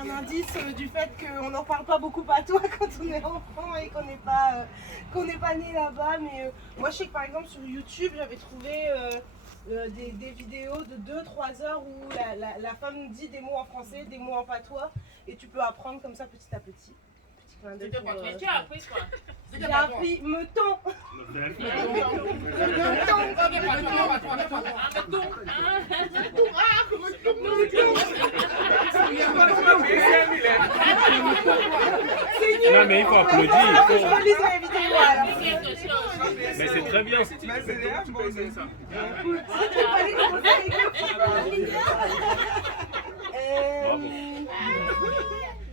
un indice du fait qu'on n'en parle pas beaucoup patois quand on est enfant et qu'on n'est pas né là-bas. Mais moi, je sais que par exemple sur YouTube, j'avais trouvé des vidéos de 2-3 heures où la femme dit des mots en français, des mots en patois, et tu peux apprendre comme ça petit à petit. Tu as appris quoi? J'ai appris meuton. Non mais il faut applaudir. Mais c'est très bien.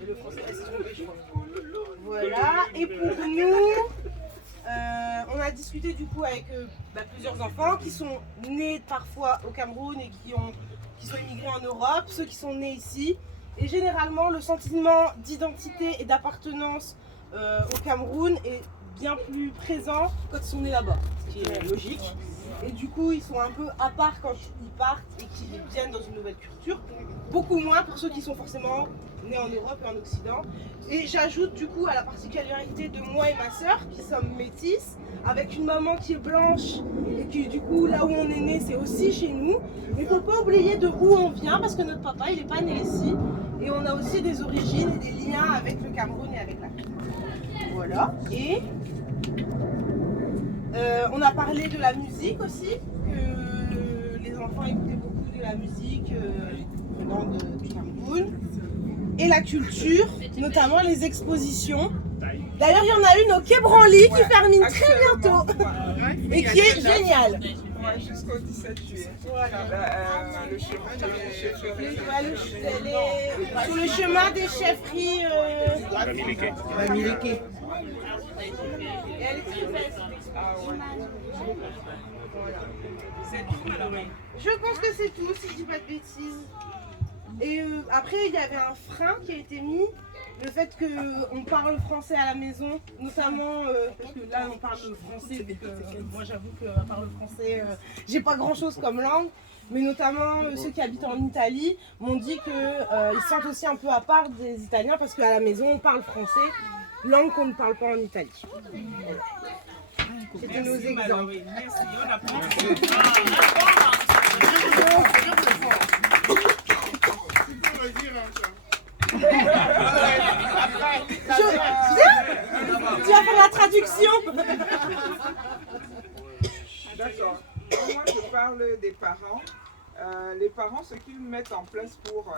Le français laisse tomber, je crois. Voilà, et pour nous, on a discuté du coup avec plusieurs enfants qui sont nés parfois au Cameroun et qui sont immigrés en Europe, ceux qui sont nés ici. Et généralement, le sentiment d'identité et d'appartenance au Cameroun est bien plus présent quand ils sont nés là-bas, ce qui est logique. Et du coup, ils sont un peu à part quand ils partent et qu'ils viennent dans une nouvelle culture. Beaucoup moins pour ceux qui sont forcément nés en Europe et en Occident. Et j'ajoute du coup à la particularité de moi et ma sœur, qui sommes métisses, avec une maman qui est blanche et qui du coup, là où on est né, c'est aussi chez nous. Mais il ne faut pas oublier de où on vient, parce que notre papa, il n'est pas né ici. Et on a aussi des origines et des liens avec le Cameroun et avec l'Afrique. Voilà. Et on a parlé de la musique aussi, que les enfants écoutaient beaucoup de la musique venant du Cameroun. Et la culture, notamment les expositions. D'ailleurs, il y en a une au Quai Branly qui termine très bientôt et qui est géniale. Jusqu'au 17 juillet. Voilà. Le chemin des chefferies. Sur le chemin des chefferies. Bamileke. Et elle est très belle. Ah ouais. Voilà. C'est tout, madame. Je pense que c'est tout, si je dis pas de bêtises. Et après, il y avait un frein qui a été mis, le fait qu'on parle français à la maison, notamment parce que là on parle français, donc moi j'avoue qu'à part le français, j'ai pas grand chose comme langue, mais notamment ceux qui habitent en Italie m'ont dit qu'ils se sentent aussi un peu à part des Italiens parce qu'à la maison on parle français, langue qu'on ne parle pas en Italie. Voilà. C'était nos exemples. Merci, on apprend. Tu vas faire la traduction. D'accord. Moi, je parle des parents. Les parents, ce qu'ils mettent en place pour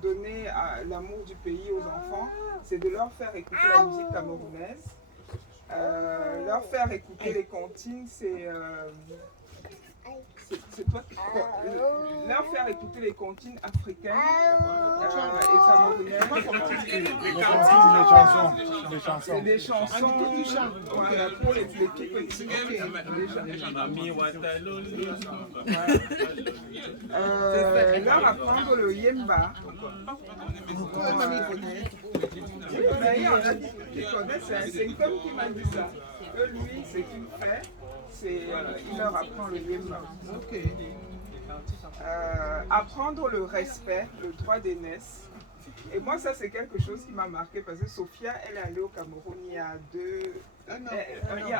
donner l'amour du pays aux enfants, c'est de leur faire écouter la musique camerounaise, leur faire écouter les comptines, c'est toi qui leur faire écouter les comptines africaines et camerounaises. Les chansons. C'est des chansons voilà, pour les tout petits. Leur apprendre le yemba. Mais il y en a qui connaissent, c'est une femme qui m'a dit ça. Que lui, c'est une fête. Il leur apprend le yemba. Apprendre le respect, le droit d'aînesse. Et moi, ça, c'est quelque chose qui m'a marqué parce que Sophia, elle est allée au Cameroun il y a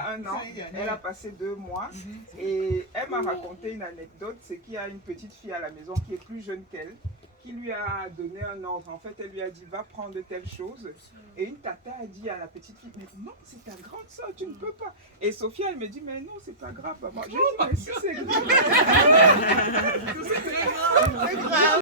un an. Elle a passé 2 mois. Et elle m'a raconté une anecdote, c'est qu'il y a une petite fille à la maison qui est plus jeune qu'elle, qui lui a donné un ordre. En fait, elle lui a dit, va prendre telle chose. Et une tata a dit à la petite fille, mais non, c'est ta grande soeur, tu ne peux pas. Et Sophia, elle me dit, mais non, c'est pas grave. Moi, je dis, mais si c'est grave.